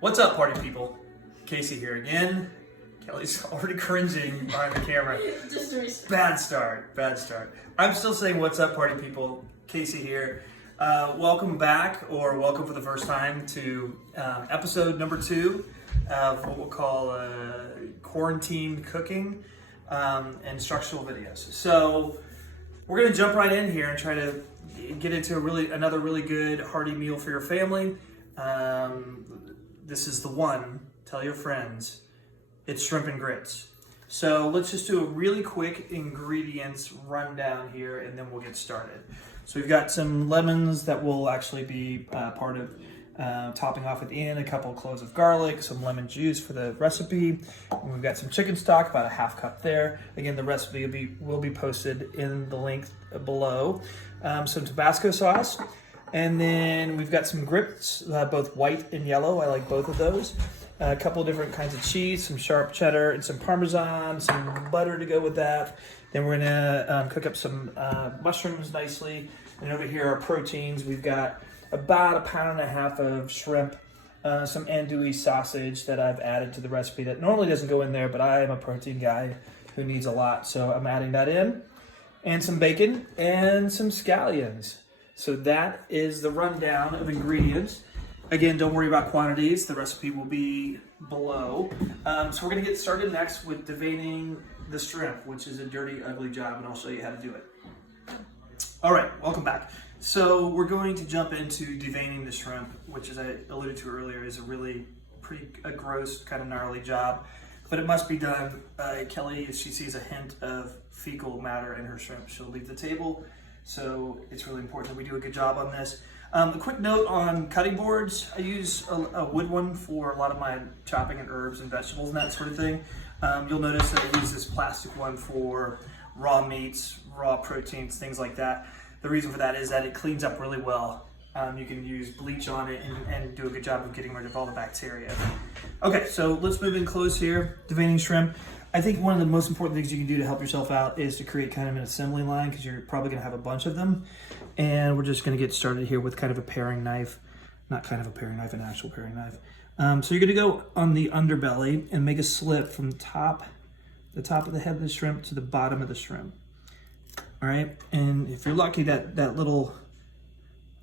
What's up, party people? Casey here again. Kelly's already cringing behind the camera. Just a respect. Bad start. I'm still saying what's up, party people. Casey here. Welcome back, or welcome for the first time to episode number 2 of what we'll call quarantine cooking and instructional videos. So we're gonna jump right in here and try to get into another really good hearty meal for your family. This is the one. Tell your friends. It's shrimp and grits. So let's just do a really quick ingredients rundown here, and then we'll get started. So we've got some lemons that will actually be part of topping off at the end, a couple of cloves of garlic, some lemon juice for the recipe. And we've got some chicken stock, about a half cup there. Again, the recipe will be posted in the link below. Some Tabasco sauce. And then we've got some grits, both white and yellow. I like both of those. A couple of different kinds of cheese, some sharp cheddar and some Parmesan, some butter to go with that. Then we're gonna cook up some mushrooms nicely. And over here are proteins. We've got about 1.5 pounds of shrimp, some andouille sausage that I've added to the recipe that normally doesn't go in there, but I am a protein guy who needs a lot, so I'm adding that in. And some bacon and some scallions. So that is the rundown of ingredients. Again, don't worry about quantities. The recipe will be below. So we're gonna get started next with deveining the shrimp, which is a dirty, ugly job, and I'll show you how to do it. All right, welcome back. So we're going to jump into deveining the shrimp, which, as I alluded to earlier, is a gross, kind of gnarly job, but it must be done. Kelly, if she sees a hint of fecal matter in her shrimp, she'll leave the table. So it's really important that we do a good job on this. A quick note on cutting boards. I use a wood one for a lot of my chopping and herbs and vegetables and that sort of thing. You'll notice that I use this plastic one for raw meats, raw proteins, things like that. The reason for that is that it cleans up really well. You can use bleach on it and do a good job of getting rid of all the bacteria. Okay, so let's move in close here. Deveining shrimp. I think one of the most important things you can do to help yourself out is to create kind of an assembly line, because you're probably going to have a bunch of them. And we're just going to get started here with kind of a paring knife. Not kind of a paring knife, an actual paring knife. So you're going to go on the underbelly and make a slit from the top of the head of the shrimp to the bottom of the shrimp. All right, and if you're lucky, that little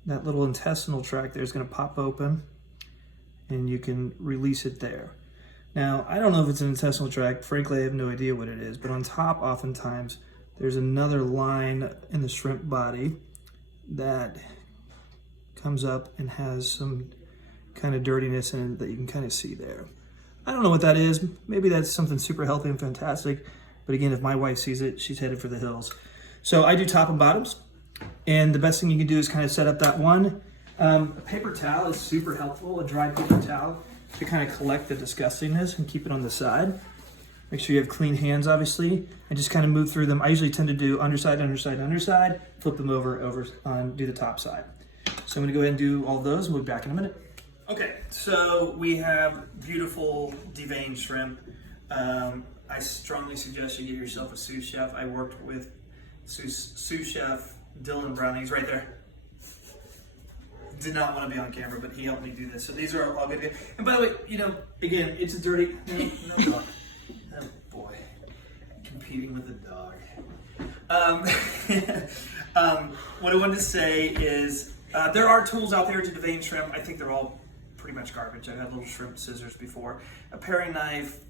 intestinal tract there is going to pop open, and you can release it there. Now, I don't know if it's an intestinal tract. Frankly, I have no idea what it is. But on top, oftentimes, there's another line in the shrimp body that comes up and has some kind of dirtiness in it that you can kind of see there. I don't know what that is. Maybe that's something super healthy and fantastic. But again, if my wife sees it, she's headed for the hills. So I do top and bottoms. And the best thing you can do is kind of set up that one. A paper towel is super helpful, a dry paper towel, to kind of collect the disgustingness and keep it on the side. Make sure you have clean hands, obviously, and just kind of move through them. I usually tend to do underside, underside, underside, flip them over, do the top side. So I'm gonna go ahead and do all those. We'll be back in a minute. Okay, so we have beautiful deveined shrimp. I strongly suggest you get yourself a sous chef. I worked with sous chef Dylan Brown. He's right there. Did not want to be on camera, but he helped me do this. So these are all good. And by the way, again, it's a dirty. No dog. Oh boy, competing with a dog. What I wanted to say is there are tools out there to devein shrimp. I think they're all pretty much garbage. I've had little shrimp scissors before. A paring knife,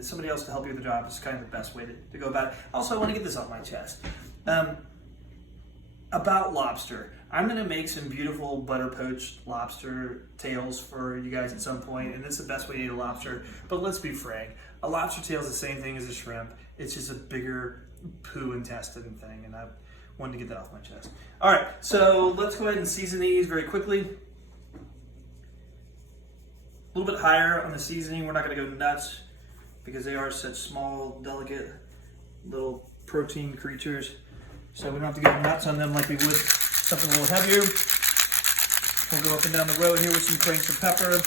somebody else to help you with the job is kind of the best way to go about it. Also, I want to get this off my chest. About lobster. I'm gonna make some beautiful butter poached lobster tails for you guys at some point, and this is the best way to eat a lobster. But let's be frank, a lobster tail is the same thing as a shrimp. It's just a bigger poo intestine thing, and I wanted to get that off my chest. All right, so let's go ahead and season these very quickly. A little bit higher on the seasoning. We're not gonna go nuts because they are such small, delicate little protein creatures. So we don't have to go nuts on them like we would something a little heavier. We'll go up and down the road here with some cranks of pepper.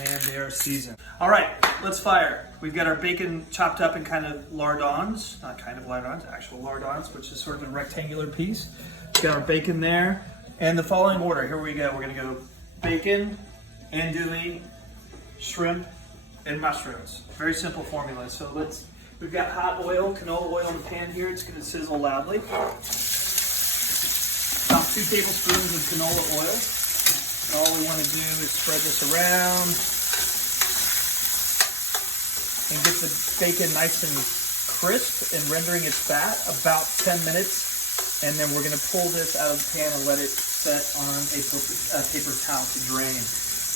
And they are seasoned. All right, let's fire. We've got our bacon chopped up in kind of lardons, not kind of lardons, actual lardons, which is sort of a rectangular piece. We've got our bacon there. And the following order, here we go. We're gonna go bacon, andouille, shrimp, and mushrooms. Very simple formula. So we've got hot oil, canola oil in the pan here. It's going to sizzle loudly. About 2 tablespoons of canola oil. And all we want to do is spread this around and get the bacon nice and crisp and rendering its fat, about 10 minutes. And then we're going to pull this out of the pan and let it set on a paper towel to drain.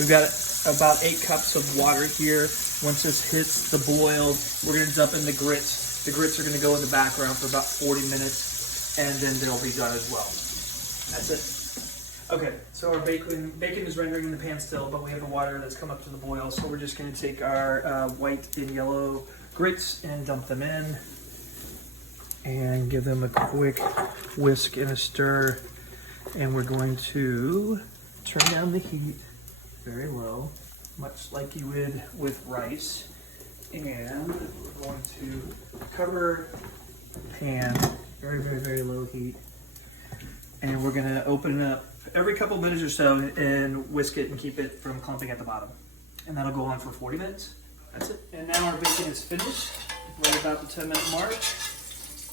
We've got about 8 cups of water here. Once this hits the boil, we're going to dump in the grits. The grits are going to go in the background for about 40 minutes, and then they'll be done as well. That's it. Okay, so our bacon is rendering in the pan still, but we have the water that's come up to the boil, so we're just going to take our white and yellow grits and dump them in and give them a quick whisk and a stir. And we're going to turn down the heat very low, much like you would with rice. And we're going to cover the pan, very, very, very low heat. And we're gonna open it up every couple minutes or so and whisk it and keep it from clumping at the bottom. And that'll go on for 40 minutes. That's it. And now our bacon is finished, right about the 10-minute mark.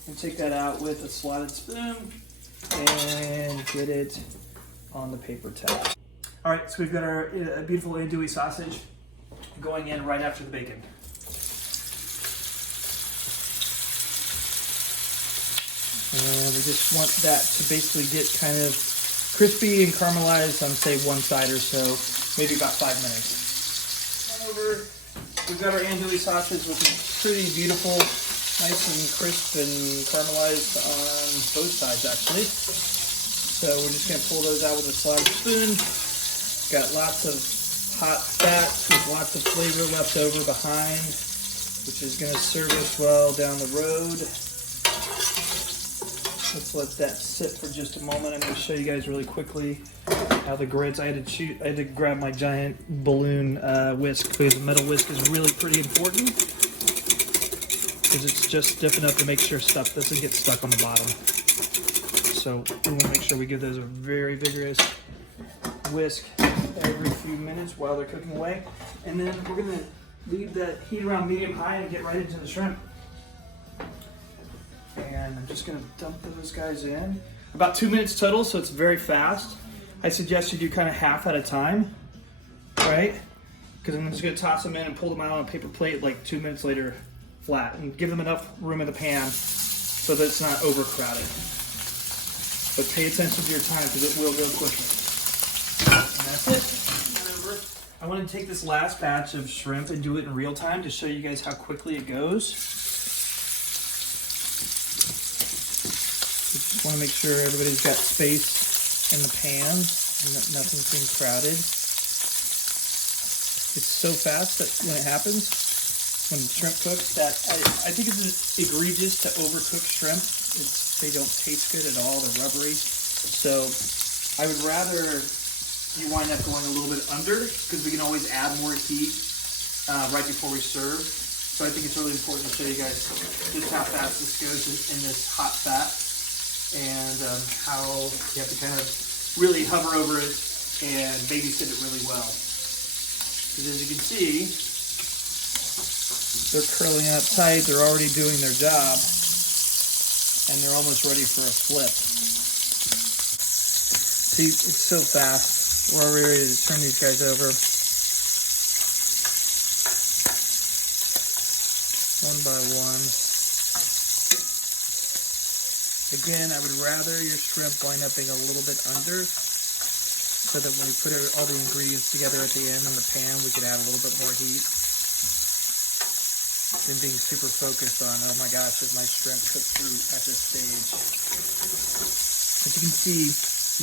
And take that out with a slotted spoon and get it on the paper towel. All right, so we've got our beautiful andouille sausage going in right after the bacon. And we just want that to basically get kind of crispy and caramelized on, say, one side or so, maybe about 5 minutes. Over, we've got our andouille sausage looking pretty beautiful, nice and crisp and caramelized on both sides, actually. So we're just going to pull those out with a slotted spoon. Got lots of hot fat with lots of flavor left over behind, which is going to serve us well down the road. Let's let that sit for just a moment. I'm going to show you guys really quickly how the grits. I had to grab my giant balloon whisk, because the metal whisk is really pretty important, because it's just stiff enough to make sure stuff doesn't get stuck on the bottom. So we want to make sure we give those a very vigorous whisk every few minutes while they're cooking away. And then we're going to leave that heat around medium-high and get right into the shrimp. And I'm just going to dump those guys in. About 2 minutes total, so it's very fast. I suggest you do kind of half at a time, right? Because I'm just going to toss them in and pull them out on a paper plate like 2 minutes later flat, and give them enough room in the pan so that it's not overcrowded. But pay attention to your time, because it will go quicker. And that's it. I want to take this last batch of shrimp and do it in real time to show you guys how quickly it goes. Just want to make sure everybody's got space in the pan and that nothing's being crowded. It's so fast that when it happens, when the shrimp cooks, that I think it's egregious to overcook shrimp. They don't taste good at all. They're rubbery. So I would rather you wind up going a little bit under, because we can always add more heat right before we serve. So I think it's really important to show you guys just how fast this goes in this hot fat, and how you have to kind of really hover over it and babysit it really well. Because as you can see, they're curling up tight, they're already doing their job, and they're almost ready for a flip. See, it's so fast. We're already ready to turn these guys over. One by one. Again, I would rather your shrimp wind up being a little bit under, so that when we put all the ingredients together at the end in the pan, we could add a little bit more heat, than being super focused on, oh my gosh, is my shrimp cooked through at this stage. As you can see,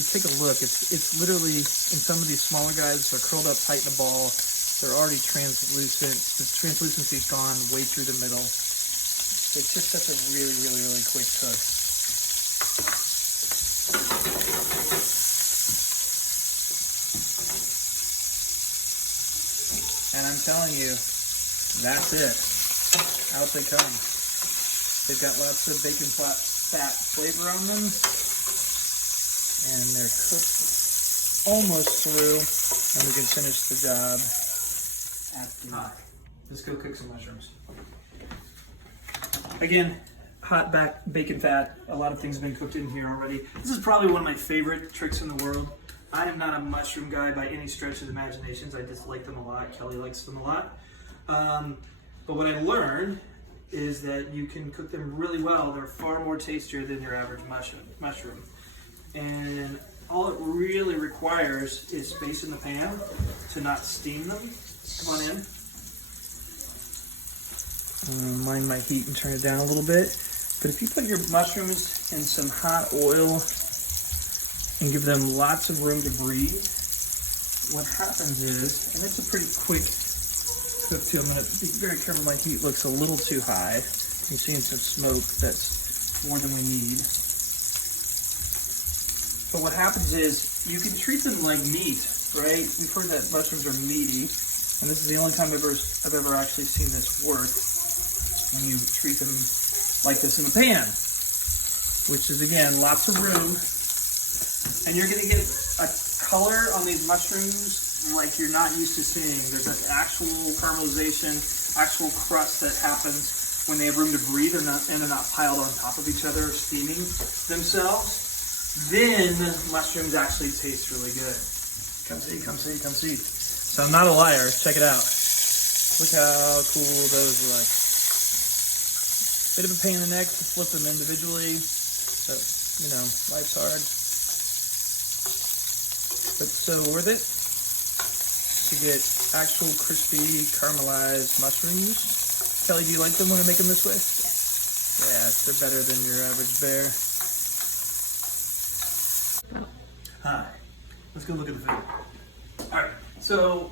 you take a look, it's literally, in some of these smaller guys, they're curled up tight in a ball, they're already translucent, the translucency's gone way through the middle. It's just such a really, really, really quick cook. And I'm telling you, that's it. Out they come. They've got lots of bacon fat flavor on them, and they're cooked almost through. and we can finish the job after. Let's go cook some mushrooms. Again, hot back bacon fat. A lot of things have been cooked in here already. This is probably one of my favorite tricks in the world. I am not a mushroom guy by any stretch of the imaginations. I just like them a lot. Kelly likes them a lot. But what I learned is that you can cook them really well. They're far more tastier than your average mushroom. And all it really requires is space in the pan to not steam them. Come on in. Mind my heat and turn it down a little bit. But if you put your mushrooms in some hot oil and give them lots of room to breathe, what happens is, and it's a pretty quick cook too, I'm going to be very careful. My heat looks a little too high. You're seeing some smoke. That's more than we need. But what happens is you can treat them like meat, right? We've heard that mushrooms are meaty, and this is the only time I've ever actually seen this work. When you treat them like this in a pan, which is again lots of room, and you're going to get a color on these mushrooms like you're not used to seeing. There's an actual caramelization, actual crust that happens when they have room to breathe and are not piled on top of each other, steaming themselves. Then mushrooms actually taste really good. Come see, come see, come see. So I'm not a liar. Check it out. Look how cool those look. Bit of a pain in the neck to flip them individually, but you know, life's hard. But so worth it to get actual crispy caramelized mushrooms. Kelly, do you like them when I make them this way? Yes. Yes, they're better than your average bear. Hi, let's go look at the food. All right, so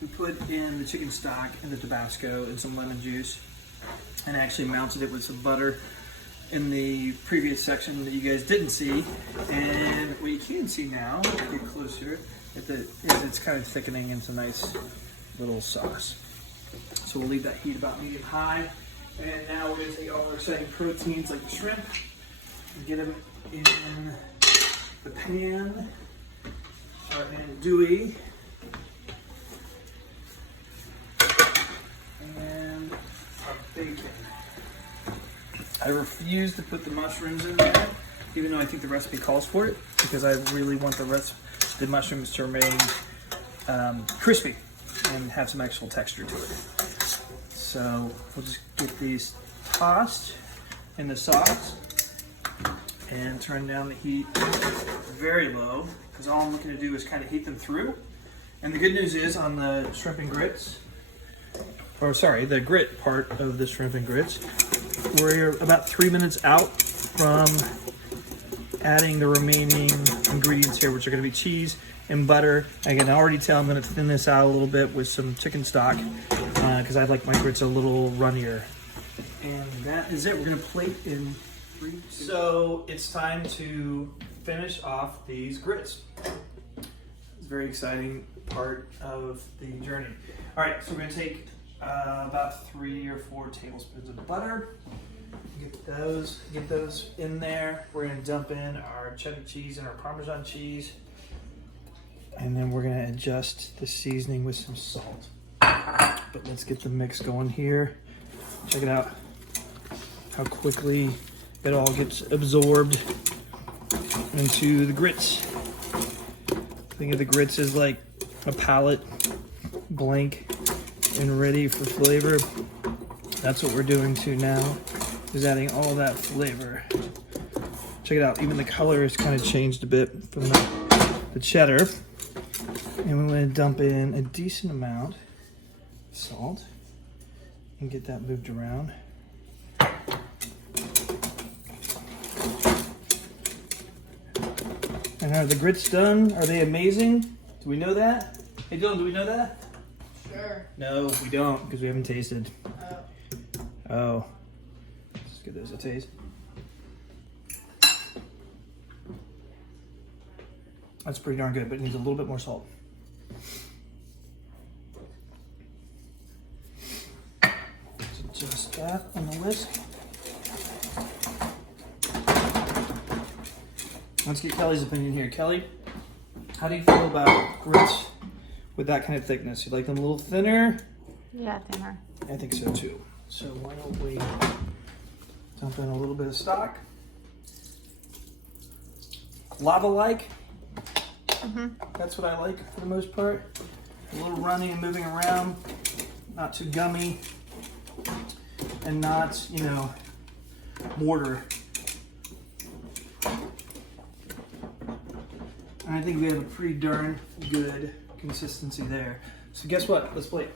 we put in the chicken stock and the Tabasco and some lemon juice, and actually mounted it with some butter in the previous section that you guys didn't see. And what you can see now, get closer, is it's kind of thickening into a nice little sauce. So we'll leave that heat about medium high. And now we're going to take all our exciting proteins like the shrimp and get them in the pan, andouille, and our bacon. I refuse to put the mushrooms in there, even though I think the recipe calls for it, because I really want the mushrooms to remain crispy and have some actual texture to it. So we'll just get these tossed in the sauce and turn down the heat very low, because all I'm looking to do is kind of heat them through. And the good news is on the shrimp and grits, or sorry, the grit part of the shrimp and grits, we're about 3 minutes out from adding the remaining ingredients here, which are going to be cheese and butter. I can already tell I'm going to thin this out a little bit with some chicken stock, because I like my grits a little runnier. And that is it. We're going to plate in 3, 2. So it's time to finish off these grits. It's a very exciting part of the journey. All right, so we're going to take about 3 or 4 tablespoons of butter. Get those in there. We're going to dump in our cheddar cheese and our Parmesan cheese. And then we're going to adjust the seasoning with some salt. But let's get the mix going here. Check it out, how quickly it all gets absorbed into the grits. Think of the grits as like a palette, blank and ready for flavor. That's what we're doing to now, is adding all that flavor. Check it out, even the color has kind of changed a bit from the cheddar. And we want to dump in a decent amount of salt and get that moved around. And are the grits done? Are they amazing? Do we know that? Hey Dylan, do we know that? Sure. No, we don't, because we haven't tasted. Oh. Oh. Let's give those a taste. That's pretty darn good, but it needs a little bit more salt. Just that on the whisk. Let's get Kelly's opinion here. Kelly, How do you feel about grits with that kind of thickness? You like them a little thinner? Yeah, thinner. I think so too. So why don't we dump in a little bit of stock? Lava-like. That's what I like for the most part. A little runny and moving around, not too gummy, and not, you know, mortar. And I think we have a pretty darn good consistency there. So guess what? Let's plate.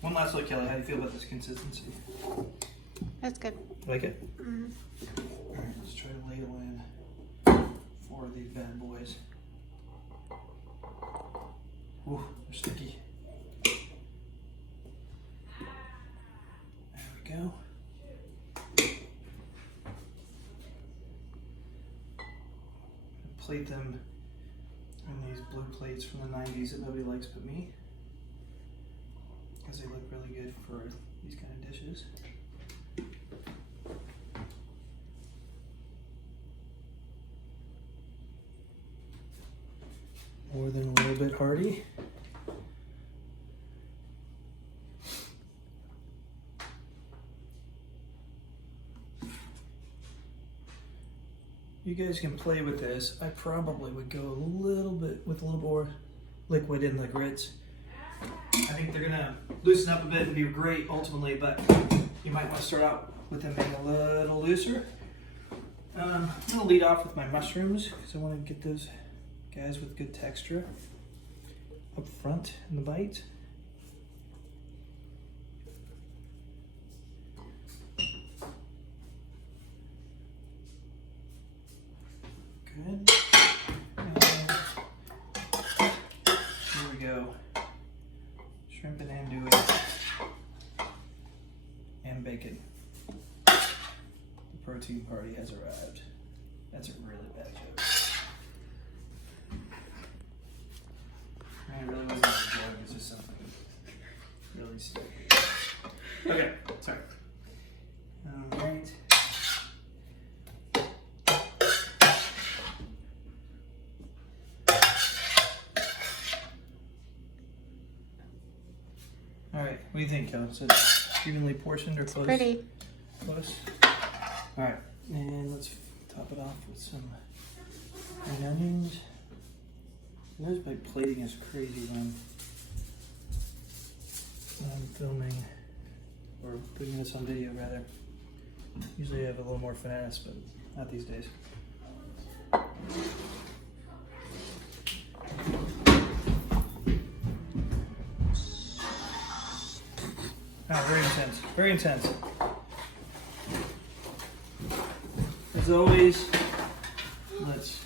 One last look, Kelly. How do you feel about this consistency? That's good. Like it? Mm-hmm. All right, let's try to ladle in 4 of these bad boys. Ooh, they're sticky. There we go. Plate them in these blue plates from the 90s that nobody likes but me, because they look really good for these kind of dishes. More than a little bit hearty. You guys can play with this. I probably would go a little bit with a little more liquid in the grits. I think they're gonna loosen up a bit and be great ultimately, but you might want to start out with them being a little looser. I'm gonna lead off with my mushrooms because I want to get those guys with good texture up front in the bite. Good. And here we go. Shrimp and andouille and bacon. The protein party has arrived. That's a really bad joke. It really wasn't a joke, it's just something really stupid. Okay, sorry. Alright. Alright, what do you think, Kelly? Is it evenly portioned or close? Pretty. Close? Alright, and let's top it off with some green onions. Notice my plating is crazy when I'm filming, or putting this on video rather. Usually I have a little more finesse, but not these days. Oh, very intense, very intense. As always, let's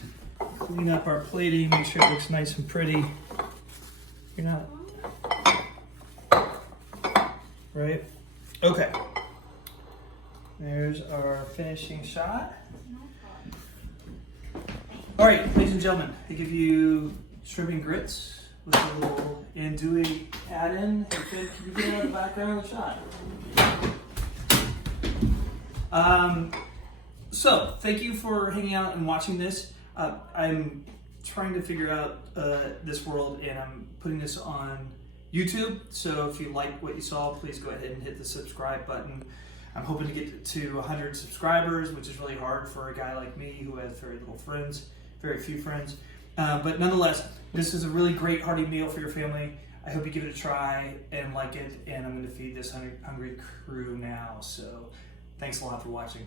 clean up our plating, make sure it looks nice and pretty. You're not, right? Okay. There's our finishing shot. All right, ladies and gentlemen, I give you shrimp and grits with a little andouille add-in. Hey, Finn, can you get out of the background of the shot? So, thank you for hanging out and watching this. I'm trying to figure out this world, and I'm putting this on YouTube. So if you like what you saw, please go ahead and hit the subscribe button. I'm hoping to get to 100 subscribers, which is really hard for a guy like me who has very little friends, very few friends. But nonetheless, this is a really great hearty meal for your family. I hope you give it a try and like it, and I'm going to feed this hungry crew now. So thanks a lot for watching.